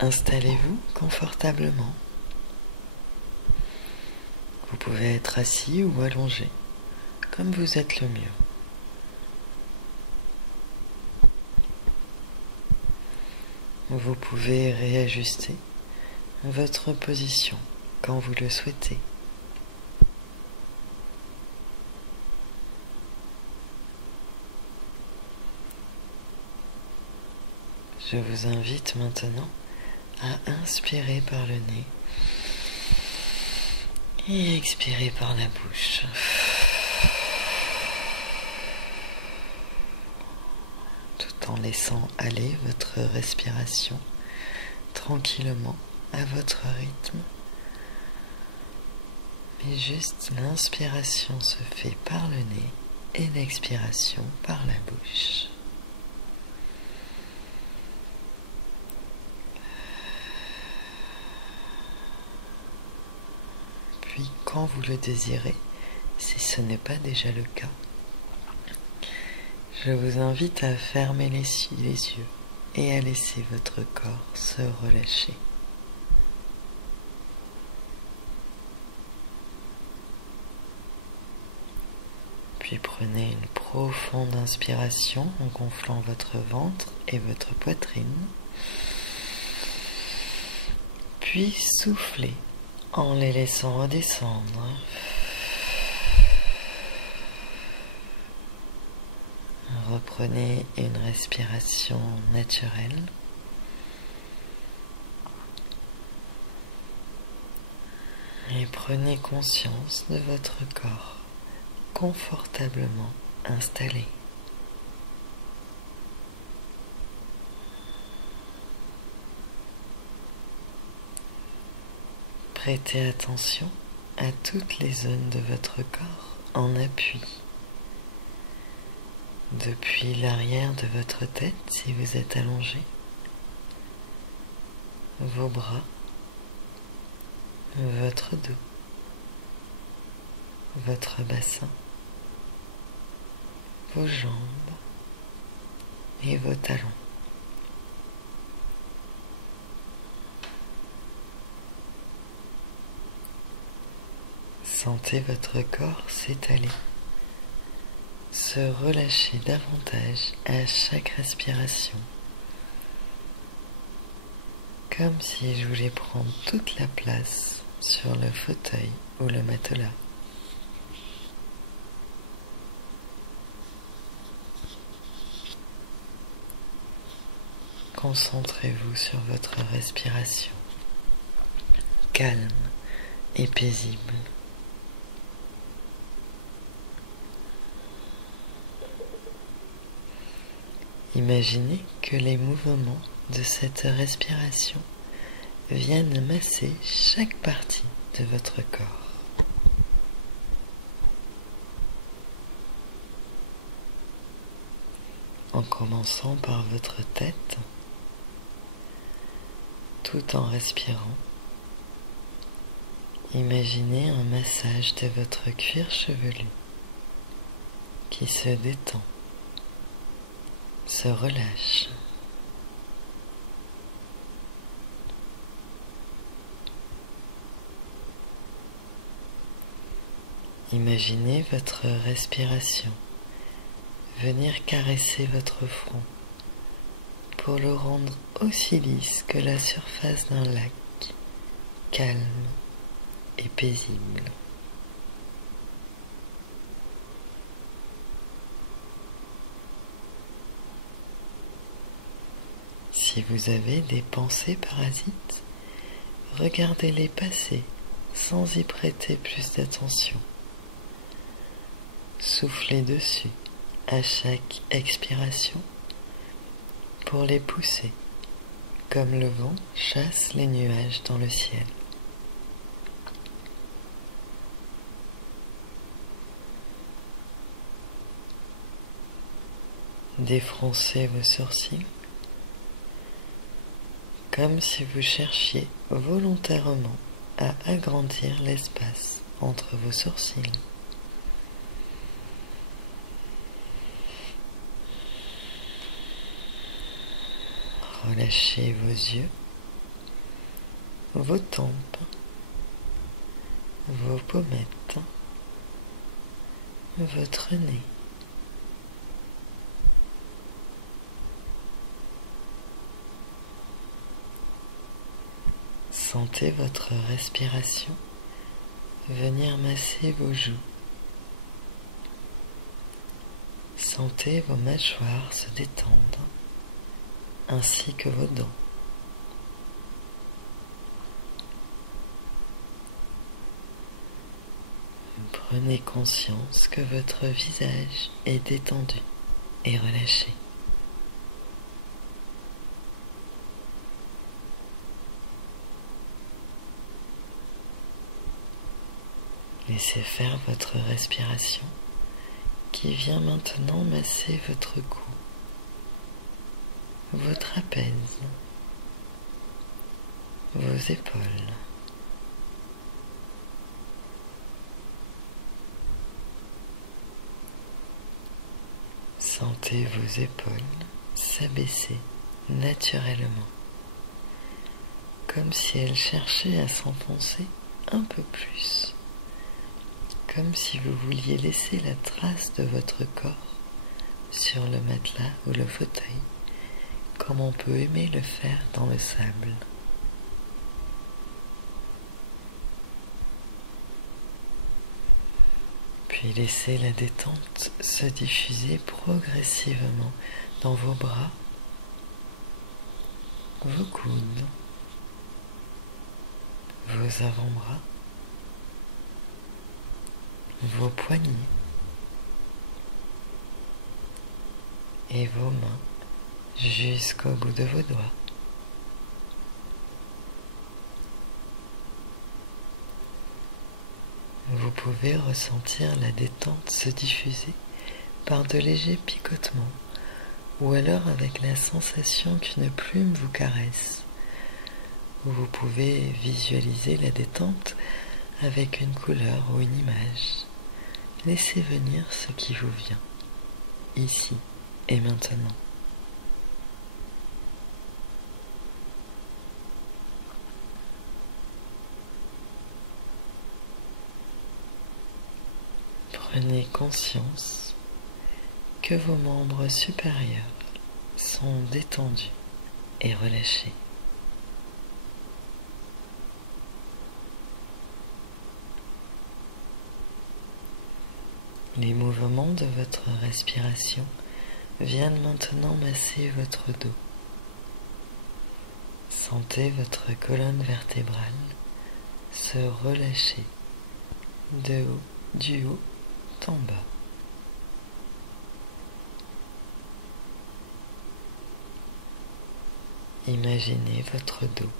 Installez-vous confortablement. Vous pouvez être assis ou allongé, comme vous êtes le mieux. Vous pouvez réajuster votre position quand vous le souhaitez. Je vous invite maintenant à inspirer par le nez et expirer par la bouche. Tout en laissant aller votre respiration tranquillement à votre rythme. Mais juste l'inspiration se fait par le nez et l'expiration par la bouche. Puis, quand vous le désirez, si ce n'est pas déjà le cas, je vous invite à fermer les yeux et à laisser votre corps se relâcher. Puis prenez une profonde inspiration en gonflant votre ventre et votre poitrine. Puis soufflez en les laissant redescendre. Reprenez une respiration naturelle. Et prenez conscience de votre corps confortablement installé. Prêtez attention à toutes les zones de votre corps en appui. Depuis l'arrière de votre tête, si vous êtes allongé, vos bras, votre dos, votre bassin, vos jambes et vos talons. Sentez votre corps s'étaler, se relâcher davantage à chaque respiration, comme si je voulais prendre toute la place sur le fauteuil ou le matelas. Concentrez-vous sur votre respiration, calme et paisible. Imaginez que les mouvements de cette respiration viennent masser chaque partie de votre corps. En commençant par votre tête, tout en respirant, imaginez un massage de votre cuir chevelu qui se détend, se relâche. Imaginez votre respiration venir caresser votre front pour le rendre aussi lisse que la surface d'un lac, calme et paisible. Si vous avez des pensées parasites, regardez-les passer sans y prêter plus d'attention. Soufflez dessus à chaque expiration pour les pousser, comme le vent chasse les nuages dans le ciel. Défroncez vos sourcils, comme si vous cherchiez volontairement à agrandir l'espace entre vos sourcils. Relâchez vos yeux vos tempes, vos pommettes, votre nez. Sentez votre respiration venir masser vos joues. Sentez vos mâchoires se détendre, ainsi que vos dents. Prenez conscience que votre visage est détendu et relâché. Laissez faire votre respiration qui vient maintenant masser votre cou, vos trapèzes, vos épaules. Sentez vos épaules s'abaisser naturellement, comme si elles cherchaient à s'enfoncer un peu plus, comme si vous vouliez laisser la trace de votre corps sur le matelas ou le fauteuil, comme on peut aimer le faire dans le sable. Puis laissez la détente se diffuser progressivement dans vos bras, vos coudes, vos avant-bras, vos poignets et vos mains jusqu'au bout de vos doigts. Vous pouvez ressentir la détente se diffuser par de légers picotements ou alors avec la sensation qu'une plume vous caresse. Vous pouvez visualiser la détente avec une couleur ou une image. Laissez venir ce qui vous vient, ici et maintenant. Prenez conscience que vos membres supérieurs sont détendus et relâchés. Les mouvements de votre respiration viennent maintenant masser votre dos. Sentez votre colonne vertébrale se relâcher du haut en bas. Imaginez votre dos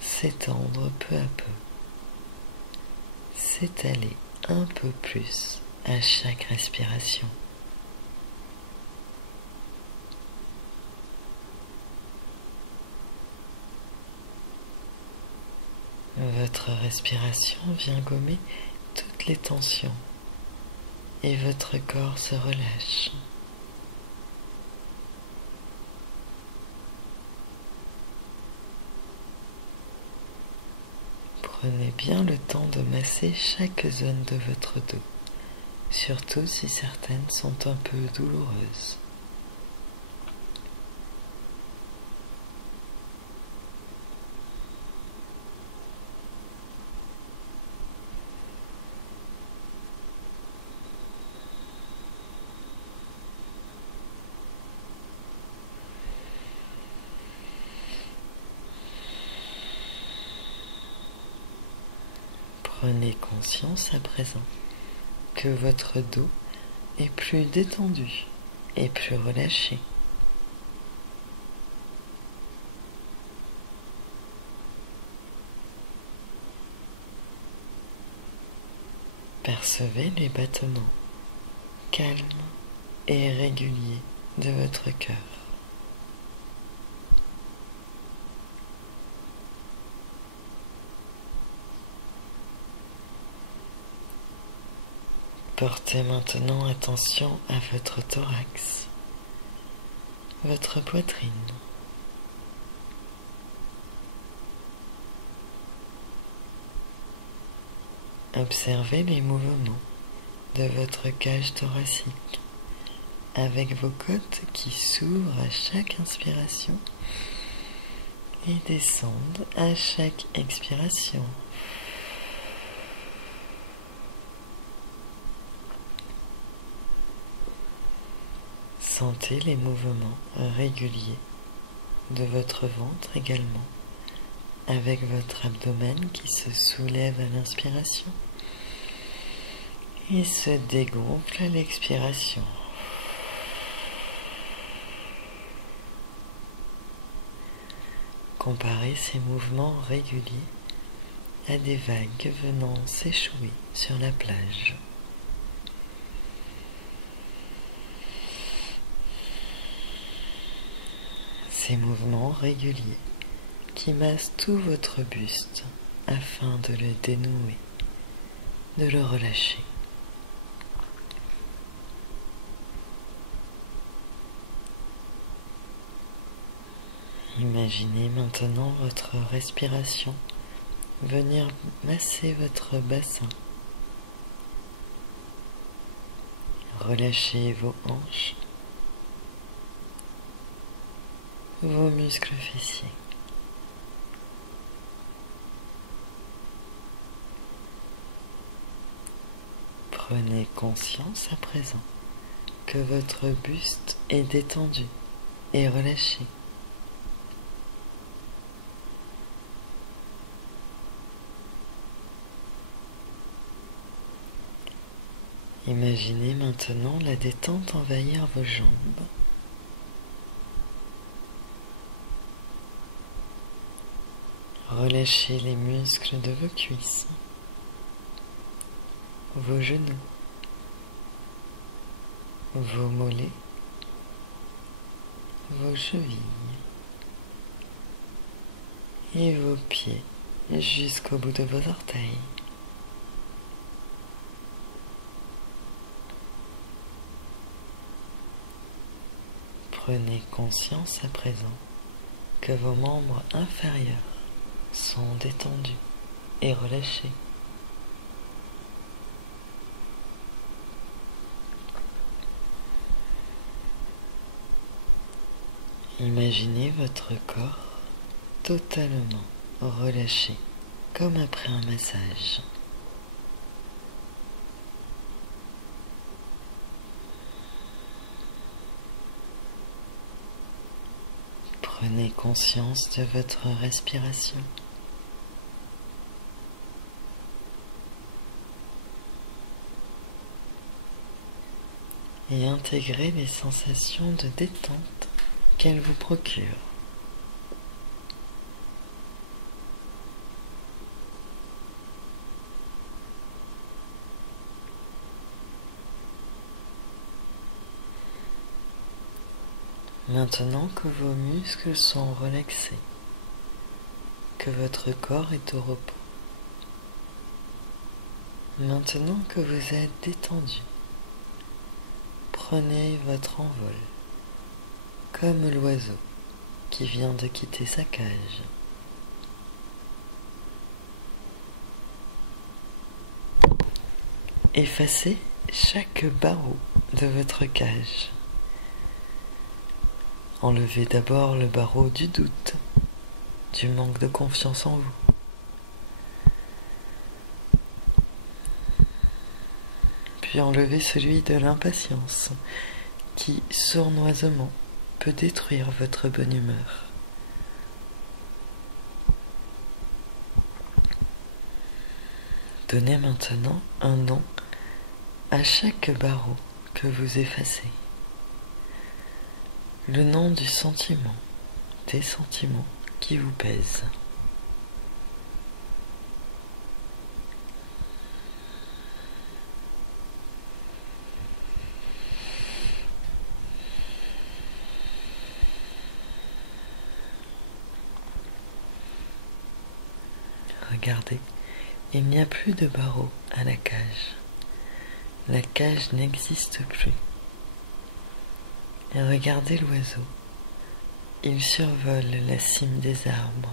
s'étendre peu à peu, s'étaler un peu plus à chaque respiration. Votre respiration vient gommer toutes les tensions et votre corps se relâche. Prenez bien le temps de masser chaque zone de votre dos, surtout si certaines sont un peu douloureuses. Prenez conscience à présent que votre dos est plus détendu et plus relâché. Percevez les battements calmes et réguliers de votre cœur. Portez maintenant attention à votre thorax, votre poitrine, Observez les mouvements de votre cage thoracique avec vos côtes qui s'ouvrent à chaque inspiration et descendent à chaque expiration. Sentez les mouvements réguliers de votre ventre également, avec votre abdomen qui se soulève à l'inspiration et se dégonfle à l'expiration. Comparez ces mouvements réguliers à des vagues venant s'échouer sur la plage. Ces mouvements réguliers qui massent tout votre buste afin de le dénouer, de le relâcher. Imaginez maintenant votre respiration venir masser votre bassin. Relâchez vos hanches, vos muscles fessiers. Prenez conscience à présent que votre buste est détendu et relâché. Imaginez maintenant la détente envahir vos jambes. Relâchez les muscles de vos cuisses, vos genoux, vos mollets, vos chevilles et vos pieds jusqu'au bout de vos orteils. Prenez conscience à présent que vos membres inférieurs sont détendus et relâchés. Imaginez votre corps totalement relâché comme après un massage. Prenez conscience de votre respiration. Et intégrez les sensations de détente qu'elle vous procure. Maintenant que vos muscles sont relaxés, que votre corps est au repos, maintenant que vous êtes détendu, prenez votre envol, comme l'oiseau qui vient de quitter sa cage. Effacez chaque barreau de votre cage. Enlevez d'abord le barreau du doute, du manque de confiance en vous. Puis enlevez celui de l'impatience, qui sournoisement peut détruire votre bonne humeur. Donnez maintenant un nom à chaque barreau que vous effacez. Le nom du sentiment, des sentiments qui vous pèsent. Regardez, il n'y a plus de barreaux à la cage. La cage n'existe plus. Et regardez l'oiseau. Il survole la cime des arbres.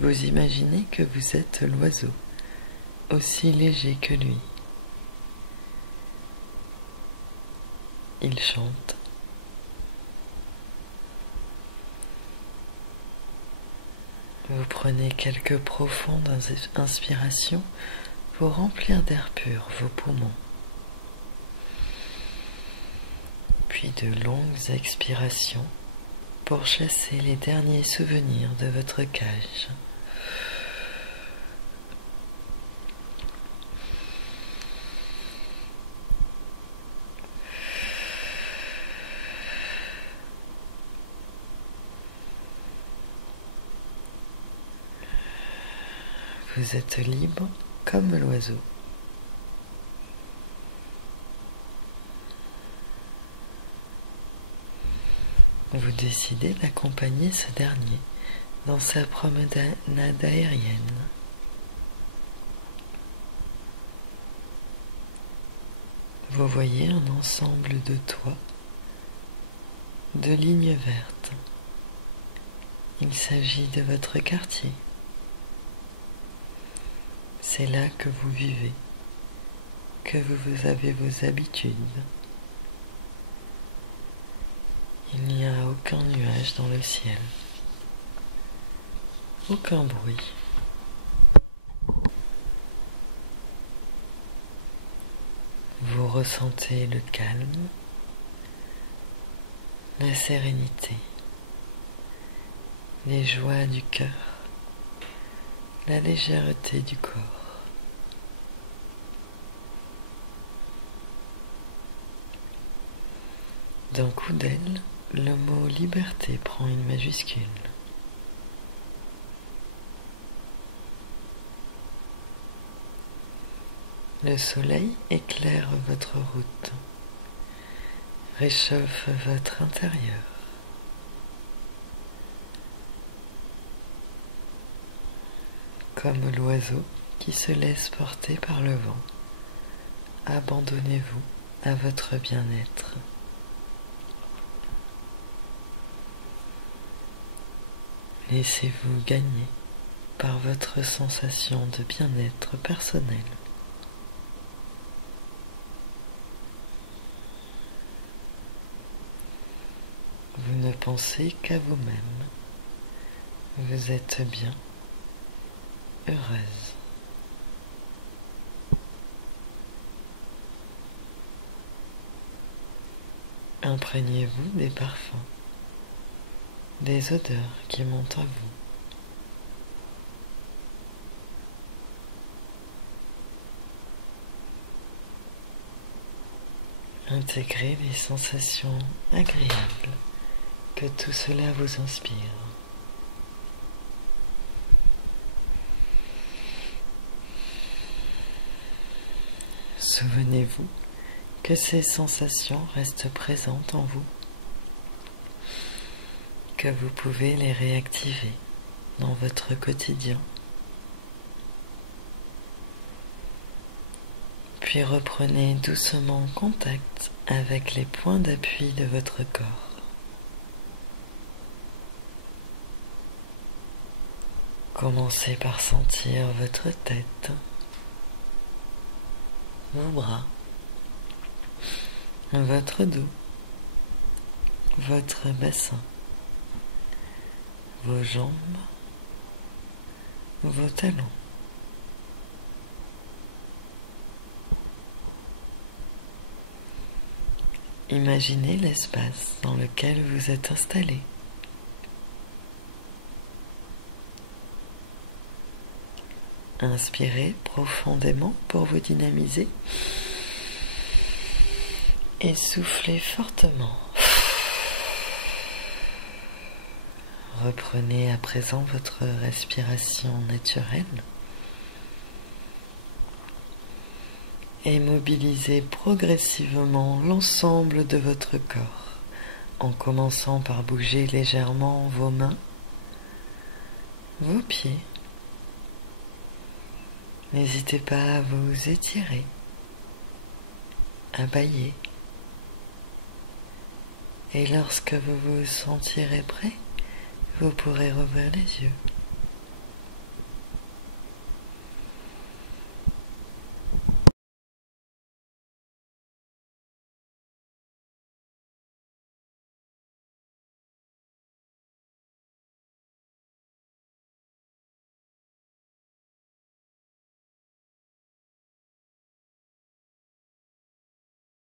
vous imaginez que vous êtes l'oiseau, aussi léger que lui. Il chante. Vous prenez quelques profondes inspirations pour remplir d'air pur vos poumons. Puis de longues expirations pour chasser les derniers souvenirs de votre cage. Vous êtes libre comme l'oiseau. Vous décidez d'accompagner ce dernier dans sa promenade aérienne. Vous voyez un ensemble de toits, de lignes vertes. Il s'agit de votre quartier. C'est là que vous vivez, que vous avez vos habitudes. Il n'y a aucun nuage dans le ciel, aucun bruit. Vous ressentez le calme, la sérénité, les joies du cœur, la légèreté du corps. D'un coup d'aile, le mot liberté prend une majuscule. Le soleil éclaire votre route, réchauffe votre intérieur. Comme l'oiseau qui se laisse porter par le vent, abandonnez-vous à votre bien-être. Laissez-vous gagner par votre sensation de bien-être personnel. Vous ne pensez qu'à vous-même. Vous êtes bien, heureuse. Imprégnez-vous des parfums, des odeurs qui montent à vous. Intégrez les sensations agréables que tout cela vous inspire. Souvenez-vous que ces sensations restent présentes en vous, que vous pouvez les réactiver dans votre quotidien. Puis reprenez doucement contact avec les points d'appui de votre corps. Commencez par sentir votre tête, vos bras, votre dos, votre bassin, vos jambes, vos talons. Imaginez l'espace dans lequel vous êtes installé. Inspirez profondément pour vous dynamiser et soufflez fortement. Reprenez à présent votre respiration naturelle et mobilisez progressivement l'ensemble de votre corps en commençant par bouger légèrement vos mains, vos pieds. N'hésitez pas à vous étirer, à bâiller. Et lorsque vous vous sentirez prêt, vous pourrez rouvrir les yeux.